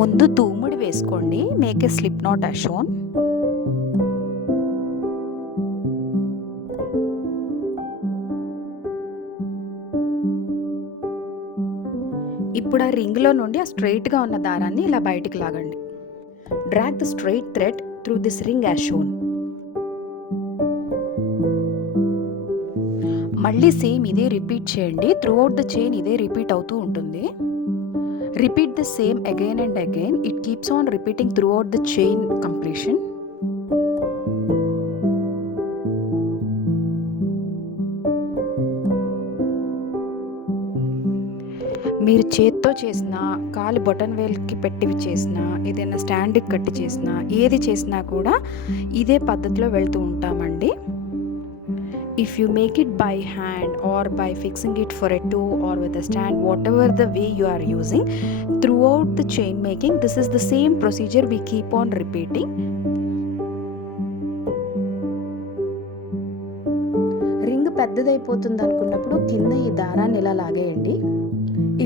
ముందు దూముడు వేసుకోండి. Make a slip not as shown. ఇప్పుడు ఆ రింగ్లో నుండి ఆ స్ట్రైట్గా ఉన్న దారాన్ని ఇలా బయటికి లాగండి. Drag the straight thread through this ring as shown. మళ్ళీ సేమ్ ఇదే రిపీట్ చేయండి. త్రూ అవుట్ ద చైన్ ఇదే రిపీట్ అవుతూ ఉంటుంది. Repeat the same again and again. It keeps on repeating through out the chain completion. మీరు చేత్తో చేసినా, కాలు బొటన్ వేల్కి పెట్టి చేసినా, ఏదైనా స్టాండ్కి కట్టి చేసినా, ఏది చేసినా కూడా ఇదే పద్ధతిలో వెళ్తూ ఉంటామండి. If you make it by hand or by fixing it for a toe or with a stand, whatever the way you are using, throughout the chain making, this is the same procedure we keep on repeating. Ring పెద్దదైపోతుంది అనుకున్నప్పుడు కింద ఈ దారాన్ని ఇలా లాగేయండి.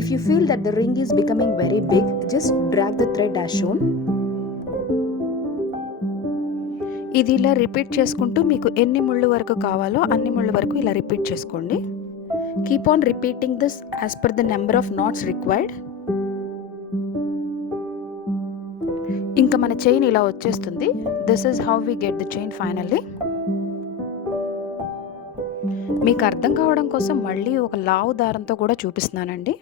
If you feel that the ring is becoming very big, just drag the thread as shown. ఇది ఇలా రిపీట్ చేసుకుంటూ మీకు ఎన్ని ముళ్ళు వరకు కావాలో అన్ని ముళ్ళు వరకు ఇలా రిపీట్ చేసుకోండి. Keep on repeating this as per the number of knots required. ఇంకా మన చైన్ ఇలా వచ్చేస్తుంది. This is how we get the chain finally. మీకు అర్థం కావడం కోసం మళ్ళీ ఒక లావు దారంతో కూడా చూపిస్తున్నానండి.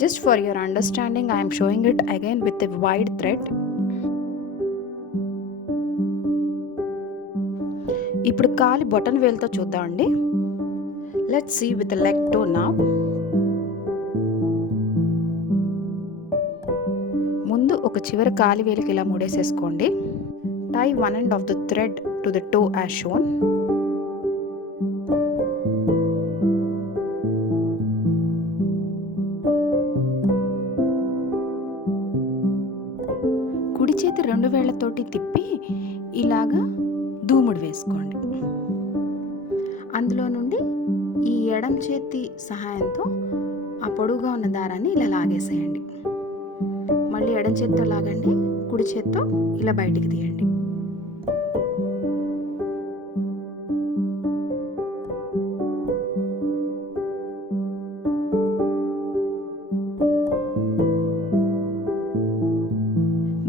Just for your understanding, I am showing it again with a wide thread. ఇప్పుడు కాలి బటన్ వేల్తో చూద్దామండి. Let's see with the leg toe now. ముందు ఒక చివరి కాలి వేలికి ఇలా ముడేసేసుకోండి. Tie one end of the thread to the toe as shown. కుడి చేతి రెండు వేళ్లతోటి తిప్పి ఇలాగా దూముడు వేసుకోండి. అందులో నుండి ఈ ఎడం చేతి సహాయంతో ఆ పొడుగుగా ఉన్న దారాన్ని ఇలా లాగేసేయండి. మళ్ళీ ఎడం చేతితో లాగండి, కుడి చేతితో ఇలా బయటికి తీయండి.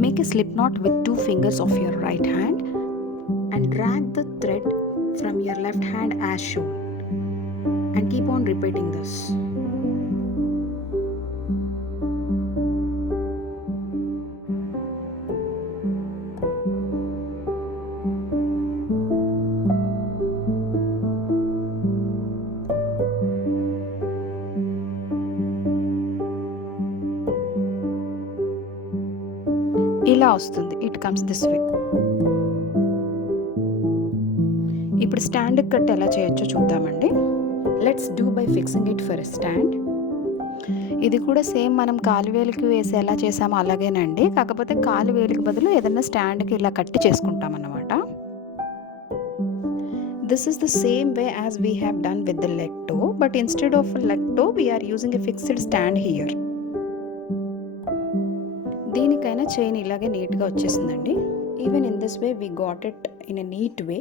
Make a slip knot with 2 fingers of your right hand and drag the thread from your left hand as shown, and keep on repeating this. ఇలా వస్తుంది. It comes this way. ఇప్పుడు స్టాండ్ కట్ ఎలా చేయొచ్చో చూద్దామండి. Let's do by fixing it for a stand. ఇది కూడా సేమ్ మనం కాలు వేలికి వేసి ఎలా చేసామో అలాగేనండి. కాకపోతే కాలు వేలికి బదులు ఏదైనా స్టాండ్కి ఇలా కట్టి చేసుకుంటాం అన్నమాట. This is the same way as we have done with the leg toe, but instead of leg toe we are using a fixed stand here. దీనికైనా చైన్ ఇలాగే నీట్గా వచ్చేసిందండి. Even in this way we got it in a neat way.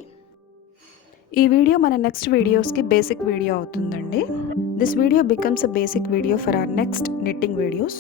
ఈ video మన next వీడియోస్కి basic video అవుతుందండి. This video becomes a basic video for our next knitting videos.